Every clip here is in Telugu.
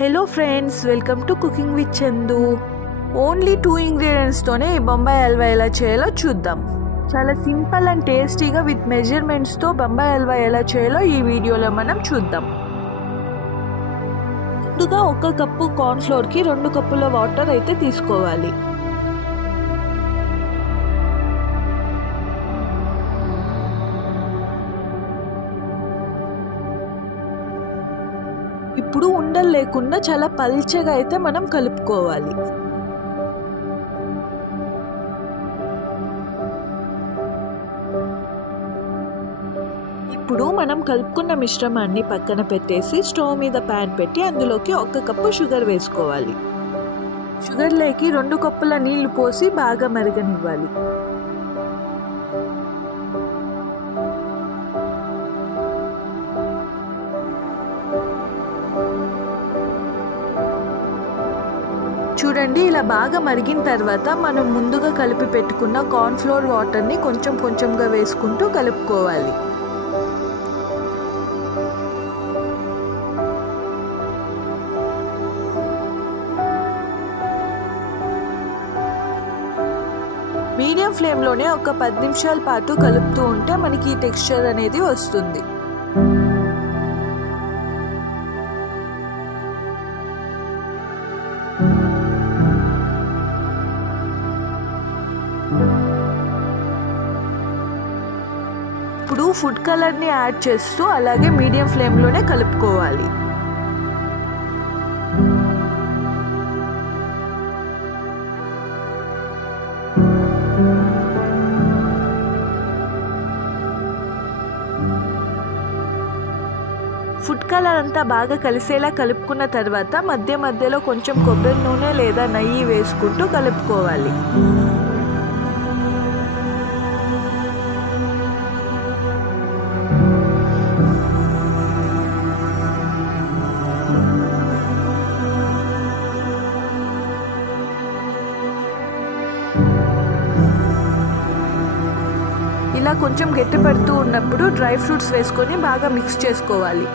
Hello friends, welcome to cooking with Chandu. Only 2 ఇంగ్రీడియంట్స్తోనే ఈ బొంబాయి హల్వా ఎలా చేయాలో చూద్దాం. చాలా సింపుల్ అండ్ టేస్టీగా విత్ మెజర్మెంట్స్తో బొంబాయి హల్వా ఎలా చేయాలో ఈ వీడియోలో మనం చూద్దాం. ముందుగా 1 కప్పు కార్న్ఫ్లోర్కి 2 కప్పుల వాటర్ అయితే తీసుకోవాలి. ఇప్పుడు ఉండలు లేకుండా చాలా పల్చగా అయితే మనం కలుపుకోవాలి. ఇప్పుడు మనం కలుపుకున్న మిశ్రమాన్ని పక్కన పెట్టేసి స్టవ్ మీద ప్యాన్ పెట్టి అందులోకి 1 కప్పు షుగర్ వేసుకోవాలి. షుగర్లోకి 2 కప్పుల నీళ్లు పోసి బాగా మరగనివ్వాలి. చూడండి, ఇలా బాగా మరిగిన తర్వాత మనం ముందుగా కలిపి పెట్టుకున్న కార్న్ఫ్లోర్ వాటర్ని కొంచెం కొంచెంగా వేసుకుంటూ కలుపుకోవాలి. మీడియం ఫ్లేమ్లోనే ఒక 10 నిమిషాల పాటు కలుపుతూ ఉంటే మనకి ఈ టెక్స్చర్ అనేది వస్తుంది. ఇప్పుడు ఫుడ్ కలర్ని యాడ్ చేస్తూ అలాగే మీడియం ఫ్లేమ్లోనే కలుపుకోవాలి. ఫుడ్ కలర్ అంతా బాగా కలిసేలా కలుపుకున్న తర్వాత మధ్య మధ్యలో కొంచెం కొబ్బరి నూనె లేదా నెయ్యి వేసుకుంటూ కలుపుకోవాలి. ఇలా కొంచెం గట్టి పడుతూ ఉన్నప్పుడు డ్రై ఫ్రూట్స్ వేసుకొని బాగా మిక్స్ చేసుకోవాలి.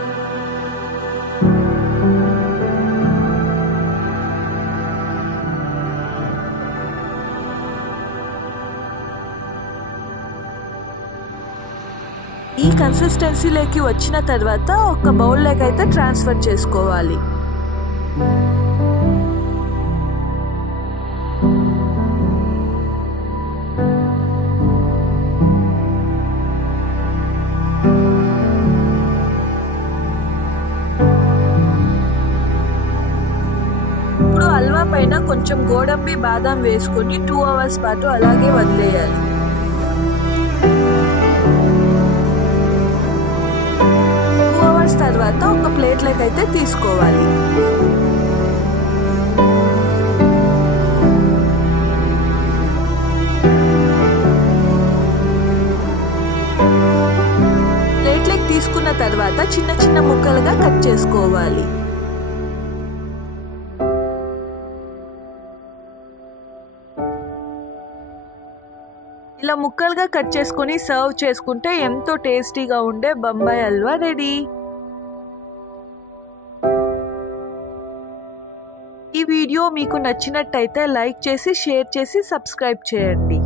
ఈ కన్సిస్టెన్సీలోకి వచ్చిన తర్వాత ఒక బౌల్లోకి అయితే ట్రాన్స్ఫర్ చేసుకోవాలి. ఇప్పుడు హల్వా పైన కొంచెం గోడంబి బాదం వేసుకొని 2 అవర్స్ పాటు అలాగే వదిలేయాలి. తర్వాత ఒక ప్లేట్లోకి అయితే తీసుకోవాలి. ప్లేట్లోకి తీసుకున్న తర్వాత చిన్న చిన్న ముక్కలుగా కట్ చేసుకోవాలి. ఇలా ముక్కలుగా కట్ చేసుకొని సర్వ్ చేసుకుంటే ఎంతో టేస్టీగా ఉండే బొంబాయి హల్వా రెడీ. ఈ వీడియో మీకు నచ్చినట్టయితే లైక్ చేసి, షేర్ చేసి, సబ్స్క్రైబ్ చేయండి.